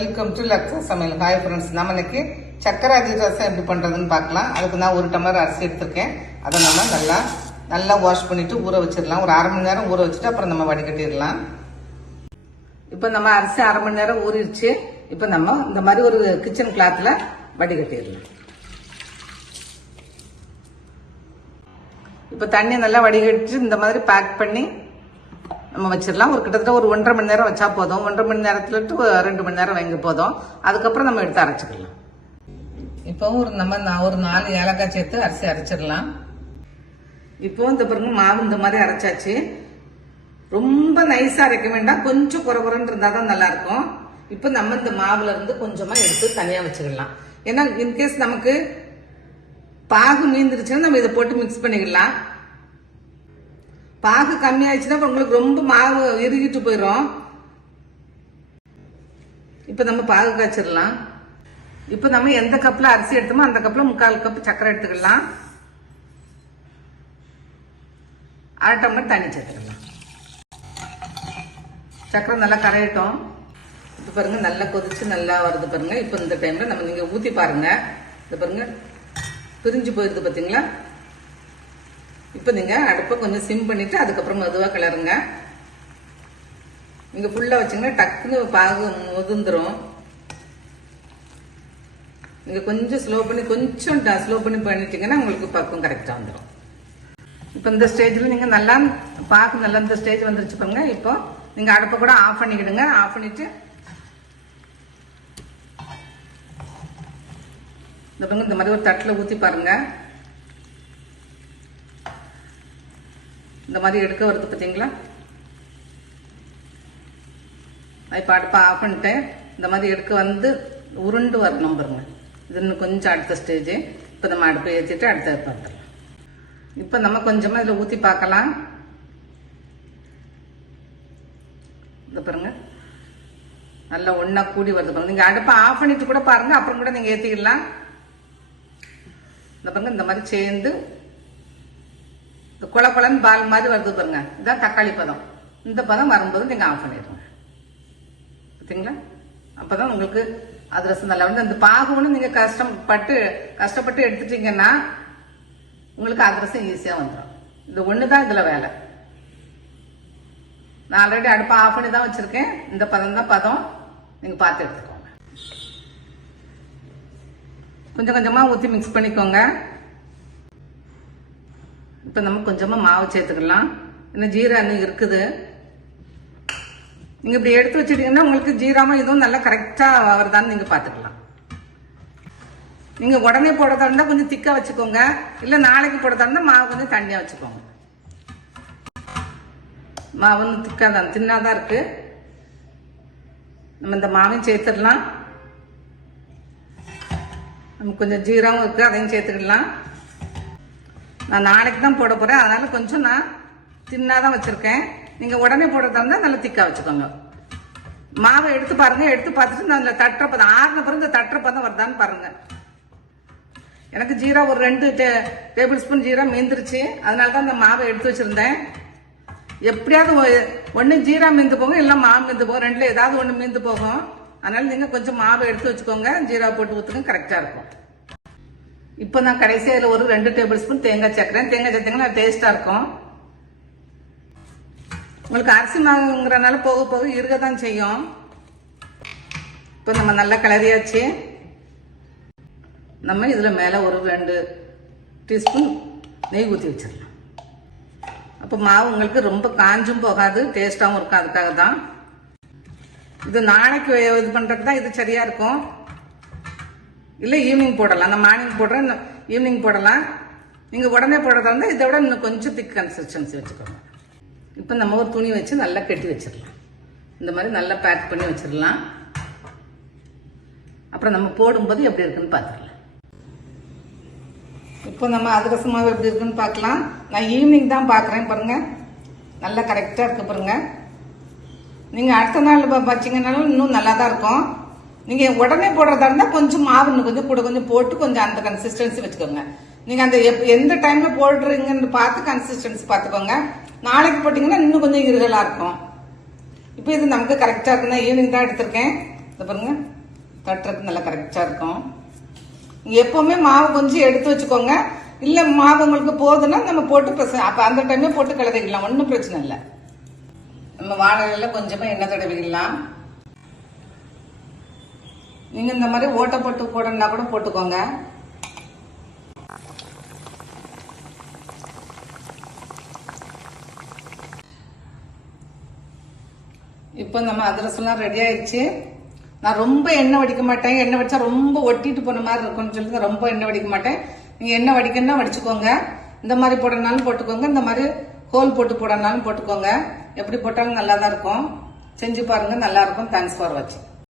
Welcome to லக்ஸா சமையல். Hi friends, நம்ம இன்னைக்கு சக்கரை அதிரசம் எப்படி பண்ணுறதுன்னு பார்க்கலாம். அதுக்கு நான் 1 டம்ளர் அரிசி எடுத்திருக்கேன். அதை நம்ம நல்லா வாஷ் பண்ணிவிட்டு ஊற வச்சிடலாம். ஒரு 1/2 மணி நேரம் ஊற வச்சுட்டு அப்புறம் நம்ம வடிகட்டிடலாம். இப்போ நம்ம அரிசி 1/2 மணி நேரம் ஊறிடுச்சு. இப்போ நம்ம இந்த மாதிரி ஒரு கிச்சன் கிளாத்தில் வடிகட்டிடலாம். இப்போ தண்ணி நல்லா வடிகட்டி இந்த மாதிரி பேக் பண்ணி நம்ம வச்சிடலாம். ஒரு கிட்டத்தட்ட ஒரு 1.5 மணி நேரம் வச்சா போதும். 1.5 மணி நேரத்துல டு 2 மணி நேரம் வைங்க போதும். அதுக்கப்புறம் நம்ம எடுத்து அரைச்சிக்கலாம். இப்போ நான் ஒரு 4 ஏலக்காய் சேர்த்து அரிசி அரைச்சிடலாம். இப்போ இந்த பாருங்க, மாவு இந்த மாதிரி அரைச்சாச்சு. ரொம்ப நைஸா அரைக்க வேண்டாம், கொஞ்சம் குறகுறன்னு இருந்தா தான் நல்லா இருக்கும். இப்போ நம்ம இந்த மாவுல இருந்து கொஞ்சமா எடுத்து தனியா வச்சுக்கலாம். ஏன்னா இன்கேஸ் நமக்கு பாகு மீந்துருச்சுன்னா நம்ம இதை போட்டு மிக்ஸ் பண்ணிக்கலாம். பாகு கம்மியாயிடுச்சுன்னா உங்களுக்கு ரொம்ப மாவு இறுகிட்டு போயிடும். இப்ப நம்ம பாகு காய்ச்சிடலாம். இப்ப நம்ம எந்த கப்ல அரிசி எடுத்தோமோ அந்த கப்ல 3/4 கப் சர்க்கரை எடுத்துக்கலாம். 1/2 டம்ளர் தண்ணி சேர்த்துக்கலாம். சர்க்கரை நல்லா கரையட்டும். இப்ப பாருங்க, நல்லா கொதிச்சு நல்லா வருது பாருங்க. இப்ப இந்த டைம்ல நம்ம நீங்க ஊத்தி பாருங்க. இந்த பாருங்க, பிரிஞ்சு போயிருது பாத்தீங்களா? இப்ப நீங்க அடுப்பை கொஞ்சம் சிம் பண்ணிட்டு அதுக்கப்புறம் மெதுவா கிளறுங்க. நீங்க ஃபுல்லா வச்சீங்கன்னா டக்குன்னு பாகு முதிர்ந்துரும். நீங்க கொஞ்சம் ஸ்லோ பண்ணி பண்ணிட்டீங்கன்னா உங்களுக்கு பக்கம் கரெக்டா வந்துடும். இப்ப இந்த ஸ்டேஜ்ல நீங்க நல்லா பாகு நல்லா இந்த ஸ்டேஜ் வந்துருச்சு பாருங்க. இப்போ நீங்க அடுப்பை கூட ஆஃப் பண்ணிக்கிடுங்க. ஆஃப் பண்ணிட்டு இந்த மாதிரி ஒரு தட்டுல ஊத்தி பாருங்க. இந்த மாதிரி எடுக்க வருது பார்த்தீங்களா? இப்போ அடுப்பை ஆஃப் பண்ணிட்டேன். இந்த மாதிரி எடுக்க வந்து உருண்டு வரணும் பாருங்க. இது இன்னும் கொஞ்சம் அடுத்த ஸ்டேஜ். இப்போ நம்ம அடுப்பை ஏற்றிட்டு அடுத்த பார்த்துடலாம். இப்போ நம்ம கொஞ்சமாக இதில் ஊற்றி பார்க்கலாம். இந்த பாருங்க, நல்லா ஒன்றா கூடி வருது பாருங்க. நீங்கள் அடுப்பை ஆஃப் பண்ணிட்டு கூட பாருங்க, அப்புறம் கூட நீங்கள் ஏற்றிக்கலாம். இந்த பாருங்க, இந்த மாதிரி சேர்ந்து குழன்னு பால் மாதிரி வருது பாருங்க. இதுதான் தக்காளி பதம். இந்த பதம் வரும்போது நீங்க ஆஃப் பண்ணிடுங்க. பார்த்தீங்களா? அப்பதான் உங்களுக்கு அதிரசம் நல்லா வந்து அந்த பாகு ஒன்று நீங்க கஷ்டப்பட்டு எடுத்துட்டீங்கன்னா உங்களுக்கு அதிரசம் ஈஸியா வந்துடும். இது ஒண்ணுதான் இதுல வேலை. நான் ஆல்ரெடி அடுப்பை ஆஃப் பண்ணி தான் வச்சிருக்கேன். இந்த பதம் தான் பதம். நீங்க பார்த்து எடுத்துக்கோங்க. கொஞ்சம் கொஞ்சமா ஊற்றி மிக்ஸ் பண்ணிக்கோங்க. இப்ப நம்ம கொஞ்சமா மாவு சேர்த்துக்கலாம். இன்னும் ஜீரா இன்னும் இருக்குது. நீங்க இப்படி எடுத்து வச்சிட்டீங்கன்னா உங்களுக்கு ஜீராம இதுவும் நல்லா கரெக்டா வருதான்னு நீங்க பாத்துக்கலாம். நீங்க உடனே போடுறதா இருந்தா கொஞ்சம் திக்கா வச்சுக்கோங்க. இல்ல நாளைக்கு போடுறதா இருந்தா மாவு கொஞ்சம் தண்ணியா வச்சுக்கோங்க. மாவு திக்கா தான், தின்னாதான் இருக்கு. நம்ம இந்த மாவையும் சேர்த்துடலாம். நமக்கு கொஞ்சம் ஜீராவும் இருக்கு, அதையும் சேர்த்துக்கலாம். நான் நாளைக்கு தான் போட போறேன், அதனால கொஞ்சம் நான் தின்னாதான் வச்சிருக்கேன். நீங்க உடனே போடுறதா இருந்தா நல்லா திக்கா வச்சுக்கோங்க. மாவை எடுத்து பாருங்க. எடுத்து பார்த்துட்டு நான் தட்டுறப்பதான் ஆறுன பிறகு இந்த தட்டுறப்பதான் வருதான்னு பாருங்க. எனக்கு ஜீரா ஒரு 2 டேபிள் ஸ்பூன் ஜீரா மீந்துருச்சு. அதனாலதான் இந்த மாவை எடுத்து வச்சிருந்தேன். எப்படியாவது ஒண்ணு ஜீரா மீந்து போகும், இல்ல மாவு மீந்து போகும். 2ல ஏதாவது ஒண்ணு மீந்து போகும். அதனால நீங்க கொஞ்சம் மாவை எடுத்து வச்சுக்கோங்க. ஜீரா போட்டு ஊத்துங்க, கரெக்டா இருக்கும். இப்போ நான் கடைசியில் ஒரு 2 டேபிள் ஸ்பூன் தேங்காய் சேர்க்கிறேன். தேங்காய் சேர்த்தீங்கன்னா டேஸ்டா இருக்கும். உங்களுக்கு அரிசி மாவுங்கிறனால போக போக இருக்கதான் செய்யும். இப்போ நம்ம நல்லா கிளறியாச்சு. நம்ம இதுல மேல ஒரு 2 டீஸ்பூன் நெய் ஊற்றி வச்சிடலாம். அப்போ மாவு உங்களுக்கு ரொம்ப காஞ்சும் போகாது, டேஸ்டாவும் இருக்கும். அதுக்காக தான் இது நாளைக்கு இது பண்றதுக்கு தான் இது சரியா இருக்கும். இல்ல ஈவினிங் போடலாம். நான் மார்னிங் போடுறேன், ஈவினிங் போடலாம். நீங்க உடனே போடுறதா இருந்தா இதை விட இன்னும் கொஞ்சம் திக் கன்சிஸ்டன்சி வச்சுக்கோங்க. இப்ப நம்ம ஒரு துணி வச்சு நல்லா கட்டி வச்சிடலாம். இந்த மாதிரி நல்லா பேக் பண்ணி வச்சிடலாம். அப்புறம் நம்ம போடும்போது எப்படி இருக்குன்னு பார்த்துடலாம். இப்போ நம்ம அதிரசம் மாவு எப்படி இருக்குன்னு பார்க்கலாம். நான் ஈவினிங் தான் பார்க்குறேன் பாருங்க. நல்லா கரெக்டாக இருக்கு பாருங்க. நீங்க அடுத்த நாள் வச்சிங்கனாலும் இன்னும் நல்லா தான் இருக்கும். நீங்க உடனே போடுறதா இருந்தா கொஞ்சம் மாவு இன்னும் கொஞ்சம் போட்டு கொஞ்சம் அந்த கன்சிஸ்டன்சி வச்சுக்கோங்க. நீங்க அந்த எந்த டைம்ல போடுறீங்கன்னு பார்த்து கன்சிஸ்டன்சி பார்த்துக்கோங்க. நாளைக்கு போட்டீங்கன்னா இன்னும் கொஞ்சம் இருகலா இருக்கும். இப்போ இது நமக்கு கரெக்டா இருக்குன்னா ஈவினிங் தான் எடுத்திருக்கேன். இந்த பாருங்க தட்டுறதுக்கு நல்லா கரெக்டா இருக்கும். நீங்க எப்பவுமே மாவு கொஞ்சம் எடுத்து வச்சுக்கோங்க. இல்ல மாவு உங்களுக்கு போதுன்னா நம்ம போட்டு அப்ப அந்த டைமே போட்டு கிளறிக்கலாம், ஒன்றும் பிரச்சனை இல்லை. நம்ம வாழையில கொஞ்சமா எண்ணெய் தடவிக்கலாம். நீங்க இந்த மாதிரி ஓட்டை போட்டு போடணும்னா கூட போட்டுக்கோங்க. இப்போ நம்ம அதிரசம்லாம் ரெடி ஆயிடுச்சு. நான் ரொம்ப எண்ணெய் வடிக்க மாட்டேன், எண்ணெய் வடிச்சா ரொம்ப ஒட்டிட்டு போன மாதிரி இருக்கும்னு சொல்லி ரொம்ப எண்ணெய் வடிக்க மாட்டேன். நீங்க எண்ணெய் வடிக்கணும்னா வடிச்சுக்கோங்க. இந்த மாதிரி போடனாலும் போட்டுக்கோங்க, இந்த மாதிரி ஹோல் போட்டு போடனாலும் போட்டுக்கோங்க. எப்படி போட்டாலும் நல்லா தான் இருக்கும். செஞ்சு பாருங்க, நல்லா இருக்கும். தேங்க்ஸ் ஃபார் வாட்சிங்.